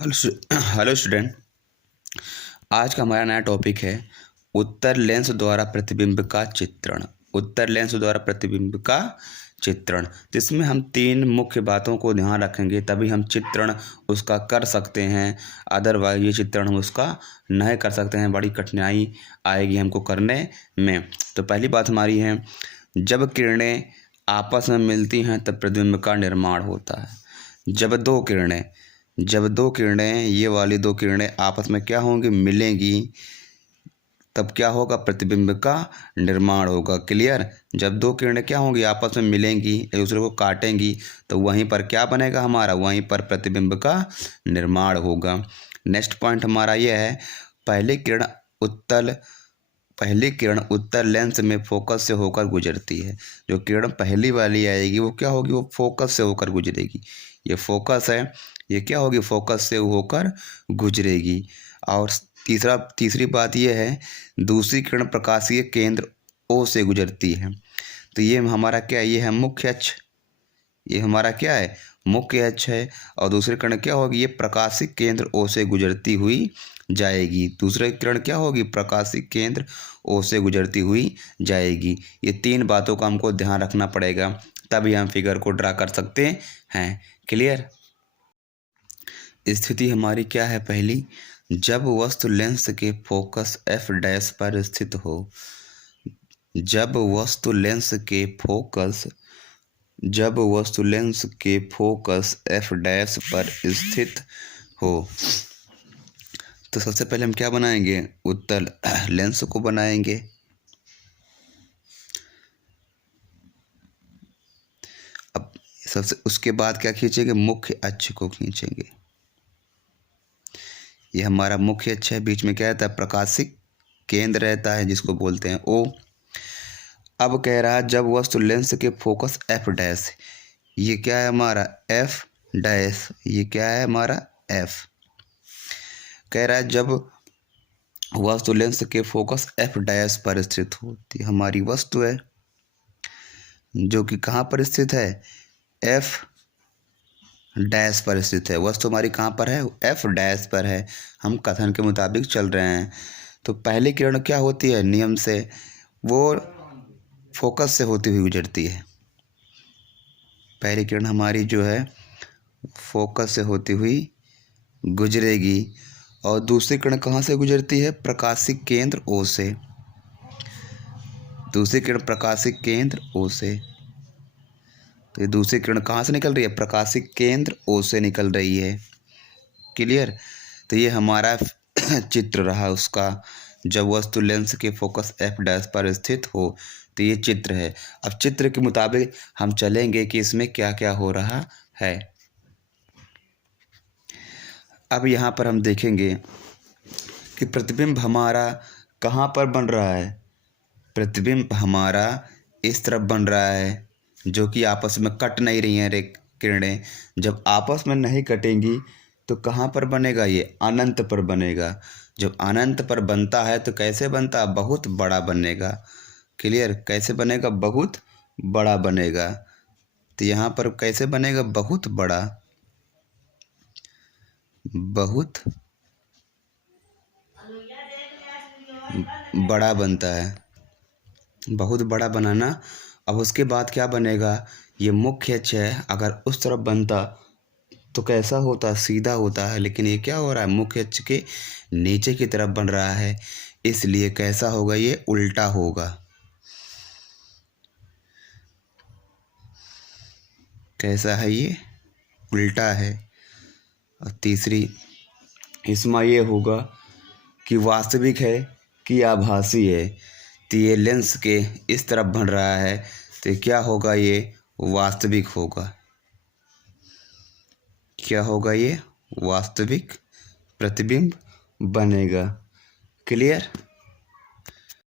Hello student. आज का हमारा नया टॉपिक है उत्तर लेंस द्वारा प्रतिबिंब का चित्रण। उत्तर लेंस द्वारा प्रतिबिंब का चित्रण, जिसमें हम तीन मुख्य बातों को ध्यान रखेंगे, तभी हम चित्रण उसका कर सकते हैं। अदरवाइज ये चित्रण हम उसका नहीं कर सकते हैं, बड़ी कठिनाई आएगी हमको करने में। तो पहली बात हमारी है, जब किरणें आपस में मिलती हैं तब प्रतिबिंब का निर्माण होता है। जब दो किरणें ये वाली दो किरणें आपस में क्या होंगी, मिलेंगी, तब क्या होगा, प्रतिबिंब का निर्माण होगा। क्लियर। जब दो किरणें क्या होंगी, आपस में मिलेंगी, एक दूसरे को काटेंगी, तो वहीं पर क्या बनेगा हमारा, वहीं पर प्रतिबिंब का निर्माण होगा। नेक्स्ट पॉइंट हमारा यह है, पहली किरण उत्तर लेंस में फोकस से होकर गुजरती है। जो किरण पहली वाली आएगी वो क्या होगी, वो फोकस से होकर गुजरेगी। ये फोकस है, ये क्या होगी, फोकस से होकर गुजरेगी। और तीसरी बात यह है, दूसरी किरण प्रकाशीय केंद्र O से गुजरती है। तो ये हमारा क्या है, ये है मुख्य अक्ष। ये हमारा क्या है, मुख्य अक्ष है। और दूसरी किरण क्या होगी, ये प्रकाशीय केंद्र O से गुजरती हुई जाएगी। दूसरी किरण क्या होगी, प्रकाशीय केंद्र O से गुजरती हुई जाएगी। ये तीन बातों का हमको ध्यान रखना पड़ेगा, तभी हम फिगर को ड्रा कर सकते हैं। क्लियर। स्थिति हमारी क्या है, पहली, जब वस्तु लेंस के फोकस F डैश पर स्थित हो। जब वस्तु लेंस के फोकस F डैश पर स्थित हो, तो सबसे पहले हम क्या बनाएंगे, उत्तल लेंस को बनाएंगे। अब उसके बाद क्या खींचेंगे, मुख्य अक्ष को खींचेंगे। ये हमारा मुख्य अक्ष है, बीच में क्या रहता है, प्रकाशिक केंद्र रहता है, जिसको बोलते हैं O। अब कह रहा है, जब वस्तु लेंस के फोकस F डैश, ये क्या है हमारा F डैश, ये क्या है हमारा F। कह रहा है जब वस्तु लेंस के फोकस F डैश पर स्थित होती, हमारी वस्तु है जो कि कहाँ पर स्थित है, F डैश पर स्थित है। वस्तु हमारी कहाँ पर है, F डैश पर है। हम कथन के मुताबिक चल रहे हैं। तो पहली किरण क्या होती है, नियम से वो फोकस से होती हुई गुजरती है। पहली किरण हमारी जो है फोकस से होती हुई गुजरेगी। और दूसरी किरण कहाँ से गुजरती है, प्रकाशिक केंद्र O से। दूसरी किरण प्रकाशिक केंद्र O से। तो ये दूसरी किरण कहाँ से निकल रही है, प्रकाशिक केंद्र O से निकल रही है। क्लियर। तो ये हमारा चित्र रहा उसका, जब वस्तु लेंस के फोकस F डैश पर स्थित हो, तो ये चित्र है। अब चित्र के मुताबिक हम चलेंगे कि इसमें क्या क्या हो रहा है। अब यहाँ पर हम देखेंगे कि प्रतिबिंब हमारा कहाँ पर बन रहा है। प्रतिबिंब हमारा इस तरफ बन रहा है, जो कि आपस में कट नहीं रही हैं किरणें। जब आपस में नहीं कटेंगी तो कहाँ पर बनेगा, ये अनंत पर बनेगा। जब अनंत पर बनता है तो कैसे बनता है, बहुत बड़ा बनेगा। क्लियर। कैसे बनेगा, बहुत बड़ा बनेगा। तो यहाँ पर कैसे बनेगा, बहुत बड़ा बनता है, बहुत बड़ा बनाना। अब उसके बाद क्या बनेगा, ये मुख्य अक्ष है, अगर उस तरफ बनता तो कैसा होता, सीधा होता है। लेकिन ये क्या हो रहा है, मुख्य अक्ष के नीचे की तरफ बन रहा है, इसलिए कैसा होगा, ये उल्टा होगा। कैसा है, ये उल्टा है। और तीसरी इसमें ये होगा कि वास्तविक है कि आभासी है। तो ये लेंस के इस तरफ बन रहा है, तो क्या होगा, ये वास्तविक होगा। क्या होगा, ये वास्तविक प्रतिबिंब बनेगा। क्लियर।